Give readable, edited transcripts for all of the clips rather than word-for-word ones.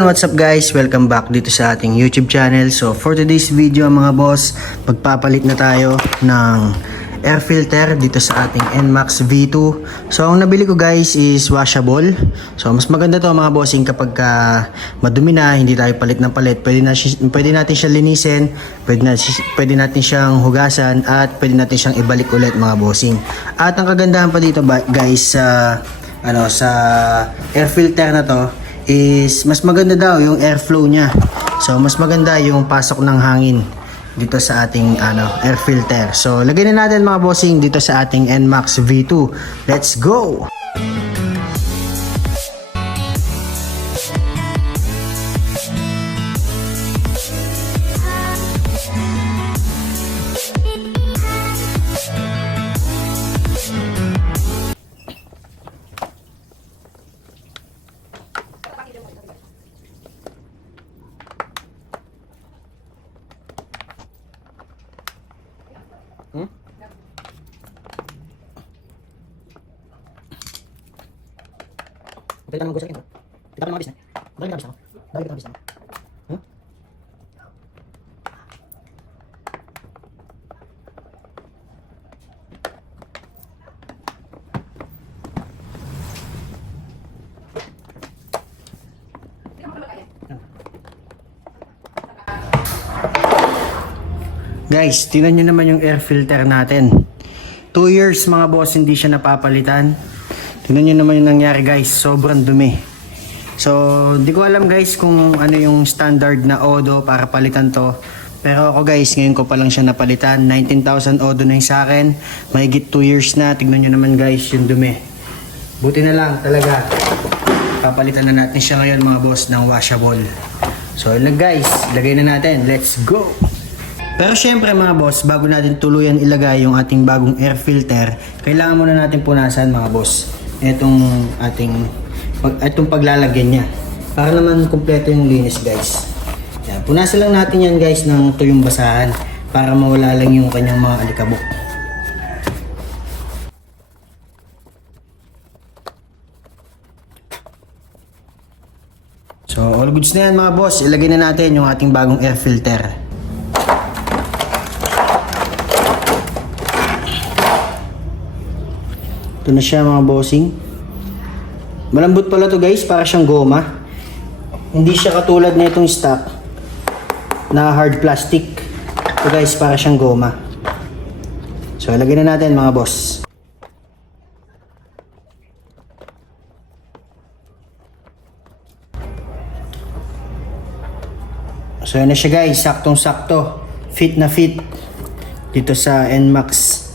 What's up guys? Welcome back dito sa ating YouTube channel. So for today's video mga boss, magpapalit na tayo ng air filter dito sa ating NMAX V2. So ang nabili ko guys is washable. So mas maganda to mga bossing kapag madumi na, hindi tayo palit ng palit. Pwede natin siyang linisin, pwede natin siyang hugasan, at pwede natin siyang ibalik ulit mga bossing. At ang kagandahan pa dito guys sa air filter na to is mas maganda daw yung airflow niya. So mas maganda yung pasok ng hangin dito sa ating air filter. So lagay na natin mga bossing dito sa ating NMAX V2. Let's go! Balik naman gusto rin. Kita pa mga bis na. Balik na bis ako. Balik na bis ako. Guys, tingnan nyo naman yung air filter natin. 2 years mga boss, hindi siya napapalitan. Tingnan nyo naman yung nangyari guys, sobrang dumi. So, di ko alam guys kung ano yung standard na odo para palitan to. Pero ako guys, ngayon ko pa lang siya napalitan. 19,000 odo na yung sa akin. Mahigit 2 years na. Tingnan nyo naman guys yung dumi. Buti na lang talaga. Papalitan na natin siya ngayon mga boss ng washable. So, yun lang guys. Lagay na natin. Let's go! Pero syempre mga boss, bago natin tuluyan ilagay yung ating bagong air filter, kailangan muna natin punasan mga boss itong paglalagyan niya para naman kumpleto yung linis guys. Yan, punasan lang natin yan guys ng tuyong basahan para mawala lang yung kanyang mga alikabok. So all goods na yan mga boss, ilagay na natin yung ating bagong air filter. Ito na siya mga bossing. Malambot pala to guys, para siyang goma. Hindi siya katulad na itong stock na hard plastic. Ito guys, para siyang goma. So ilagay na natin mga boss. So yan na siya guys, saktong sakto. Fit na fit dito sa NMAX.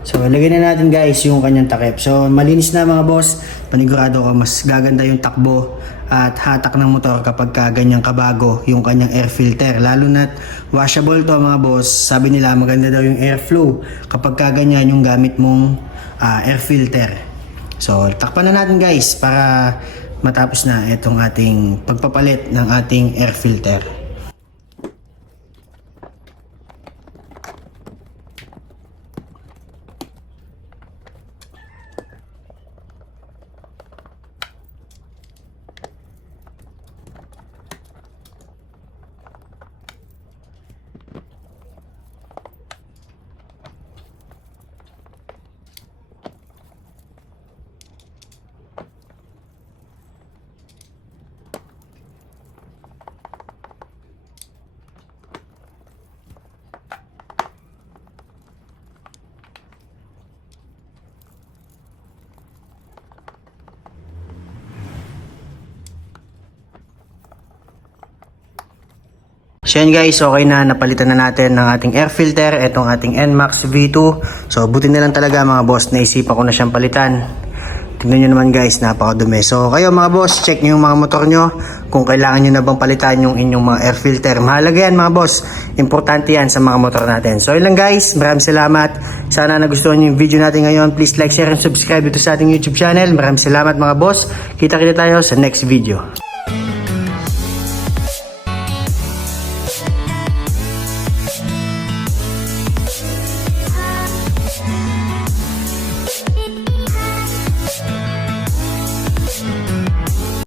So, lagyan na natin guys yung kanyang takip. So, malinis na mga boss. Panigurado ko mas gaganda yung takbo at hatak ng motor kapag ganyang kabago yung kanyang air filter. Lalo na't washable to mga boss. Sabi nila maganda daw yung airflow kapag ganyan yung gamit mong air filter. So, takpan na natin guys para matapos na itong ating pagpapalit ng ating air filter. So yan guys, okay na, napalitan na natin ng ating air filter, itong ating NMAX V2. So buti na lang talaga mga boss, naisipan ko na siyang palitan. Tignan nyo naman guys, napakadumi. So kayo mga boss, check nyo yung mga motor nyo kung kailangan nyo na bang palitan yung inyong mga air filter. Mahalaga yan mga boss, importante yan sa mga motor natin. So yun lang guys, maraming salamat. Sana nagustuhan nyo yung video natin ngayon. Please like, share, and subscribe dito sa ating YouTube channel. Maraming salamat mga boss. Kita-kita tayo sa next video.